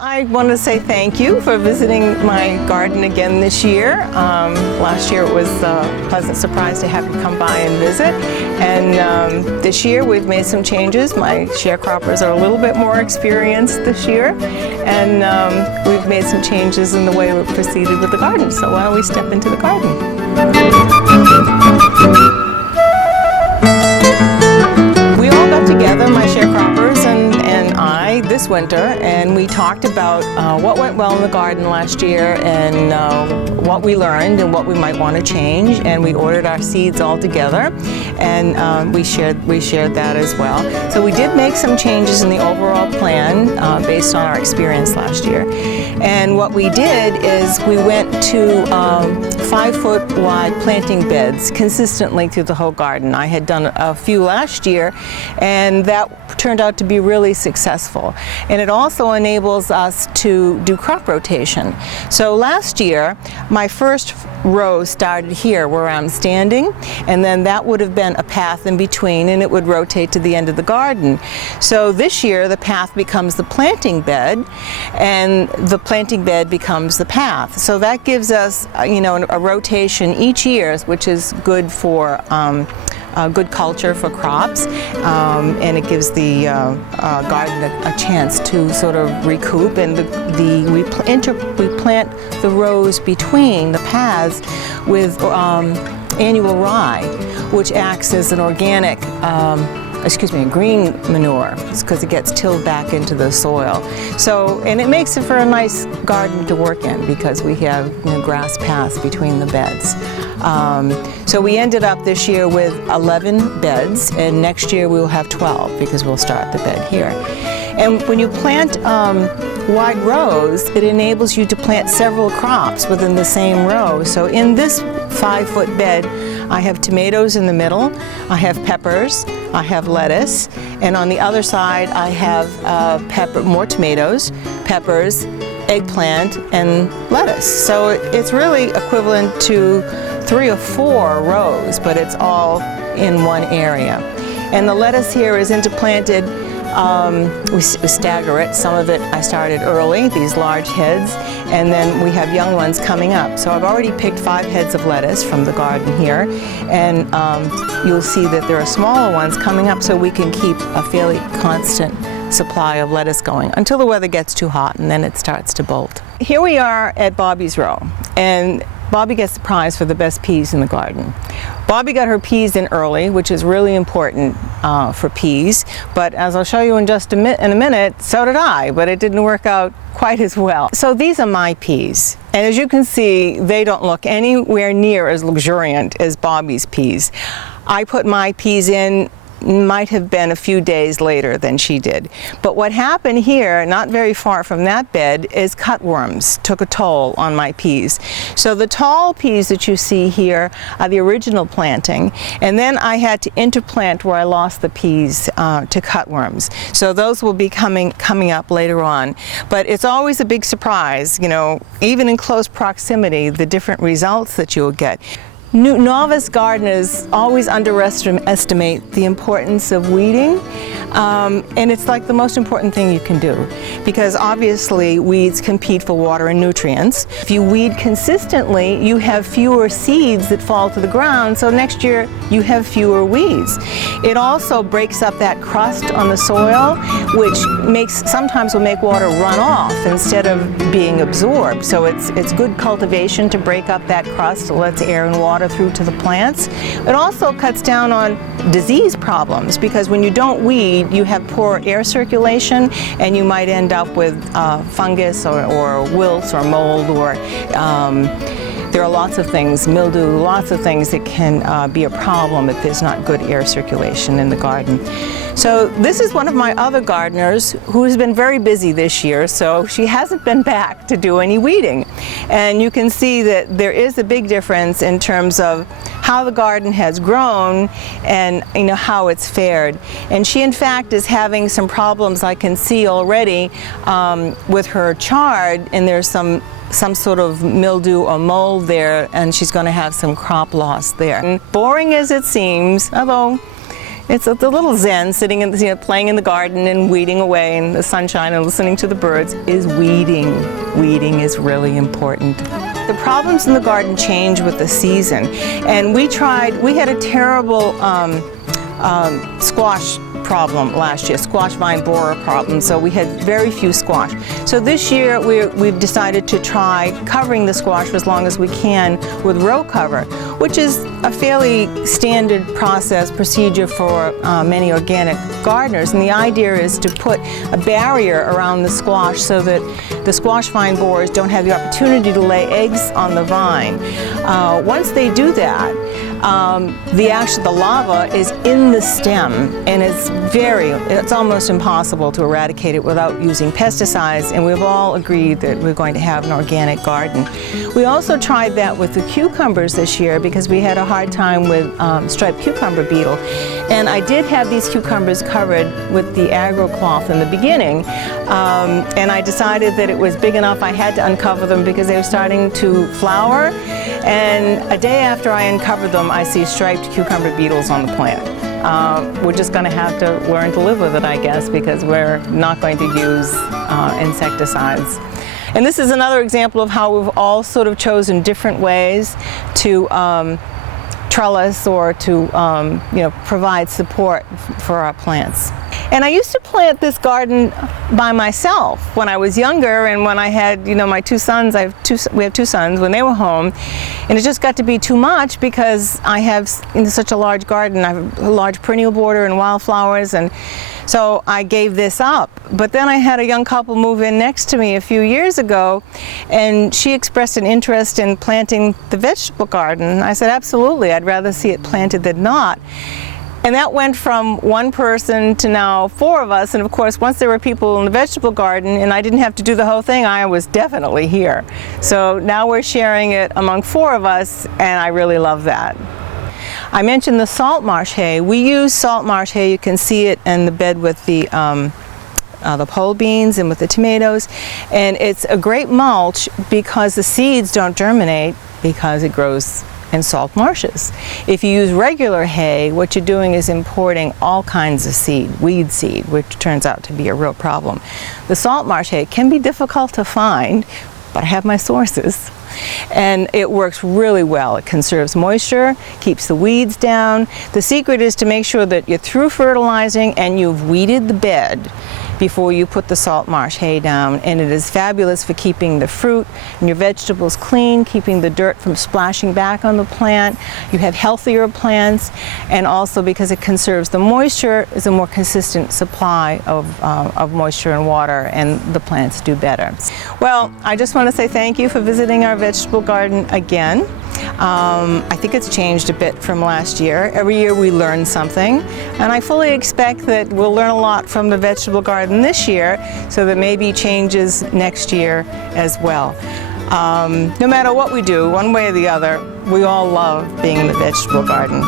I want to say thank you for visiting my garden again this year. Last year it was a pleasant surprise to have you come by and visit. And this year we've made some changes. My sharecroppers are a little bit more experienced this year. And we've made some changes in the way we've proceeded with the garden. So why don't we step into the garden? We all got together, my sharecroppers and I, this winter, and we talked about what went well in the garden last year and what we learned and what we might want to change. And we ordered our seeds all together, and we shared that as well. So we did make some changes in the overall plan based on our experience last year. And what we did is we went to 5-foot wide planting beds consistently through the whole garden. I had done a few last year, and that turned out to be really successful. And it also enables us to do crop rotation. So last year, my first row started here where I'm standing, and then that would have been a path in between, and it would rotate to the end of the garden. So this year, the path becomes the planting bed, and the planting bed becomes the path. So that gives us, a rotation each year, which is good for good culture for crops, and it gives the garden a chance to sort of recoup. And we plant the rows between the paths with annual rye, which acts as an organic green manure, because it gets tilled back into the soil. So, and it makes it for a nice garden to work in, because we have grass paths between the beds. So we ended up this year with 11 beds, and next year we will have 12, because we'll start the bed here. And when you plant wide rows, it enables you to plant several crops within the same row. So in this 5-foot bed, I have tomatoes in the middle, I have peppers, I have lettuce, and on the other side I have more tomatoes, peppers, eggplant, and lettuce. So it's really equivalent to 3 or 4 rows, but it's all in one area. And the lettuce here is interplanted. We stagger it. Some of it I started early, these large heads, and then we have young ones coming up. So I've already picked 5 heads of lettuce from the garden here, and you'll see that there are smaller ones coming up, so we can keep a fairly constant supply of lettuce going until the weather gets too hot, and then it starts to bolt. Here we are at Bobby's row, and Bobby gets the prize for the best peas in the garden. Bobby got her peas in early, which is really important for peas, but as I'll show you in just in a minute, so did I, but it didn't work out quite as well. So these are my peas, and as you can see, they don't look anywhere near as luxuriant as Bobby's peas. I put my peas in might have been a few days later than she did. But what happened here, not very far from that bed, is cutworms took a toll on my peas. So the tall peas that you see here are the original planting, and then I had to interplant where I lost the peas to cutworms. So those will be coming up later on. But it's always a big surprise, even in close proximity, the different results that you'll get. Novice gardeners always underestimate the importance of weeding, and it's like the most important thing you can do, because obviously weeds compete for water and nutrients. If you weed consistently, you have fewer seeds that fall to the ground, so next year you have fewer weeds. It also breaks up that crust on the soil, which sometimes will make water run off instead of being absorbed. So it's good cultivation to break up that crust, lets air and water through to the plants. It also cuts down on disease problems, because when you don't weed, you have poor air circulation, and you might end up with fungus or wilts or mold, or there are lots of things, mildew, lots of things that can be a problem if there's not good air circulation in the garden. So this is one of my other gardeners who's been very busy this year, so she hasn't been back to do any weeding. And you can see that there is a big difference in terms of how the garden has grown and how it's fared. And she in fact is having some problems I can see already with her chard, and there's some sort of mildew or mold there, and she's going to have some crop loss there. And boring as it seems, although It's a little zen, sitting in, playing in the garden and weeding away in the sunshine and listening to the birds is weeding. Weeding is really important. The problems in the garden change with the season, and we had a terrible squash problem last year, squash vine borer problem, so we had very few squash. So this year we've decided to try covering the squash for as long as we can with row cover, which is a fairly standard procedure for many organic gardeners, and the idea is to put a barrier around the squash so that the squash vine borers don't have the opportunity to lay eggs on the vine. Once they do that, the larva is in the stem, and it's almost impossible to eradicate it without using pesticides, and we've all agreed that we're going to have an organic garden. We also tried that with the cucumbers this year because we had a hard time with striped cucumber beetle, and I did have these cucumbers covered with the AgroCloth in the beginning, and I decided that it was big enough I had to uncover them because they were starting to flower, and a day after I uncovered them I see striped cucumber beetles on the plant. We're just going to have to learn to live with it, I guess, because we're not going to use insecticides. And this is another example of how we've all sort of chosen different ways to trellis or to provide support for our plants. And I used to plant this garden by myself when I was younger, and when I had my two sons. We have two sons when they were home, and it just got to be too much because I have such a large garden. I have a large perennial border and wildflowers, and so I gave this up. But then I had a young couple move in next to me a few years ago, and she expressed an interest in planting the vegetable garden. I said, absolutely, I'd rather see it planted than not. And that went from one person to now 4 of us, and of course once there were people in the vegetable garden and I didn't have to do the whole thing, I was definitely here. So now we're sharing it among 4 of us, and I really love that. I mentioned the salt marsh hay. We use salt marsh hay. You can see it in the bed with the pole beans and with the tomatoes, and it's a great mulch because the seeds don't germinate because it grows in salt marshes. If you use regular hay, what you're doing is importing all kinds of seed, weed seed, which turns out to be a real problem. The salt marsh hay can be difficult to find, but I have my sources. And it works really well. It conserves moisture, keeps the weeds down. The secret is to make sure that you're through fertilizing and you've weeded the bed before you put the salt marsh hay down, and it is fabulous for keeping the fruit and your vegetables clean, keeping the dirt from splashing back on the plant. You have healthier plants, and also because it conserves the moisture, is a more consistent supply of moisture and water, and the plants do better. Well, I just want to say thank you for visiting our vegetable garden again. I think it's changed a bit from last year. Every year we learn something, and I fully expect that we'll learn a lot from the vegetable garden this year, so that maybe changes next year as well. No matter what we do, one way or the other, we all love being in the vegetable garden.